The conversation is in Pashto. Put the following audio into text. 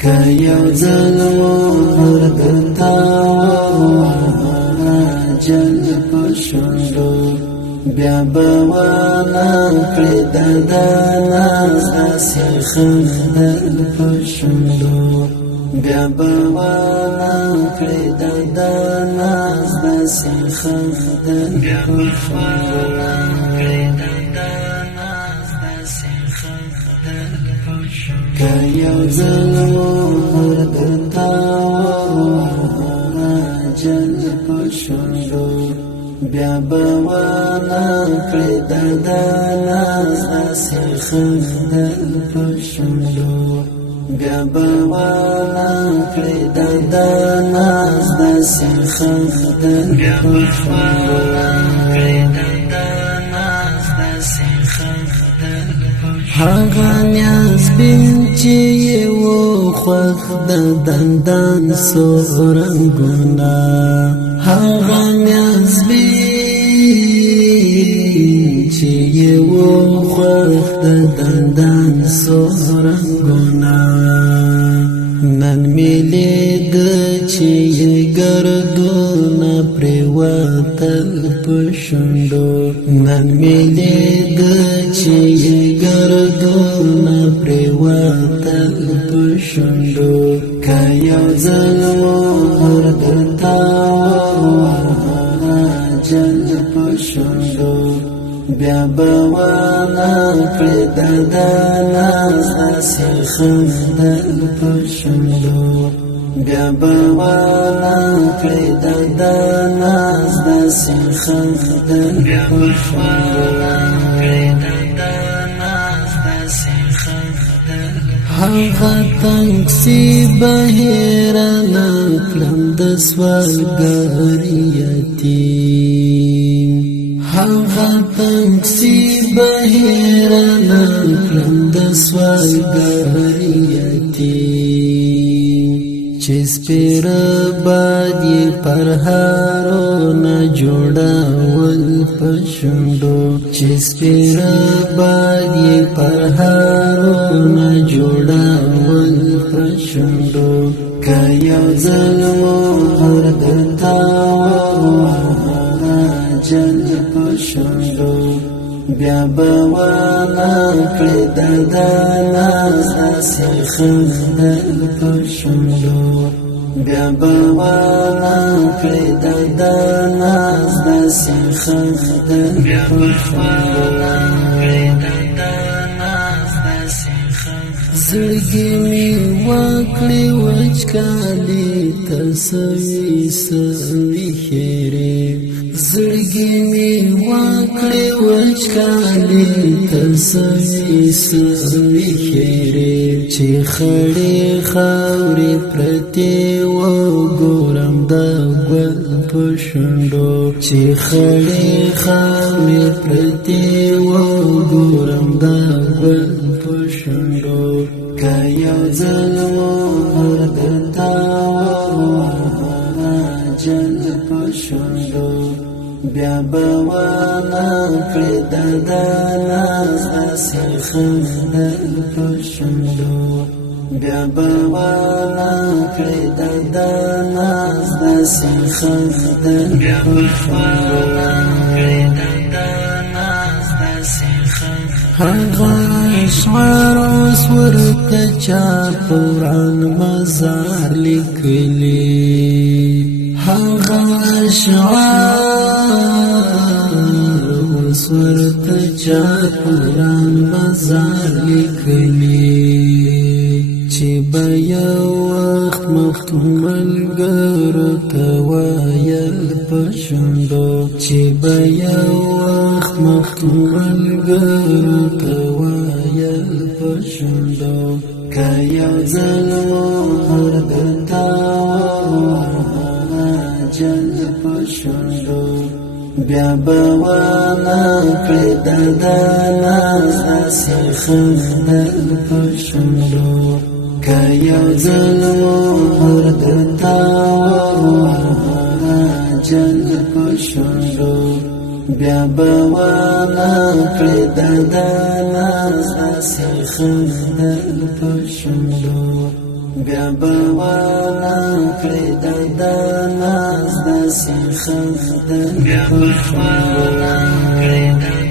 که یو ځل ورته جل په شونډو بیا به ونه کړې د ناز داسې خندل په شونډو بیا به ونه کړې د ناز داسې خندل په شونډو که یو ځل ورته جل په شونډو بیا به ونه کړې د ناز داسې خندل په شونډو بیا به ونه کړې د ناز داسې خندل په شونډو هغه نیازبین چې یې خوښ د دندان سو رنګونه هغه نیازبین چې یې خوښ د دندان سو رنګونه نن مې لید چې یې ګردونه پرېوتل په شونډو نن مې لید چې یې ګردونه پرېوتل په شونډو که یو ځل ورته جل په شونډو بیا به ونه کړې د ناز داسې خندل په شونډو بیا به ونه کړې د ناز داسې خندل په شونډو هغه تنګسي بهیرانه کړم د سوالګري یتیم هغه تنګسي بهیرانه کړم د سوالګري یتیم چې سپېره باد یې پر هارونه جوړول په شونډو چې سپېره باد یې پر هارونه جوړول په شونډو که یو ځل ورته جل په شونډو بیا به ونه کړې د ناز داسې خندل په شونډو بیا به ونه کړې د ناز داسې خندل په شونډو زړګي مې وکړې وچکالي تسوي سوي خیرې زړګي مې وکړې وچکالي تسوي سوي خیرې چې خړې خاورې پرتې وګورم د ګل په شونډو چې خړې خاورې پرتې وګورم د ګل په شونډو که یو ځل ورته جل په شونډو بیا به ونه کړې د ناز داسې خندل په شونډو بیا به ونه کړې د ناز داسې خندل په شونډو هغه اشعار اوس ورته چا قرآن مزار لیکلي هغه اشعار اوس ورته چا قرآن مزار لیکلي چې به یو وخت مختوم ملګرو ته ویل په شونډو چې به یو وخت مختوم ملګرو ته ویل په شونډو که یو ځل ورته جل په شونډو بیا به ونه کړې د ناز داسې خندل په شونډو که یو ځل ورته جل په شونډو بیا به ونه کړې د ناز داسې خندل په شونډو بیا بوانا کړی د ناز د سیخ د بیا بوانا کړی د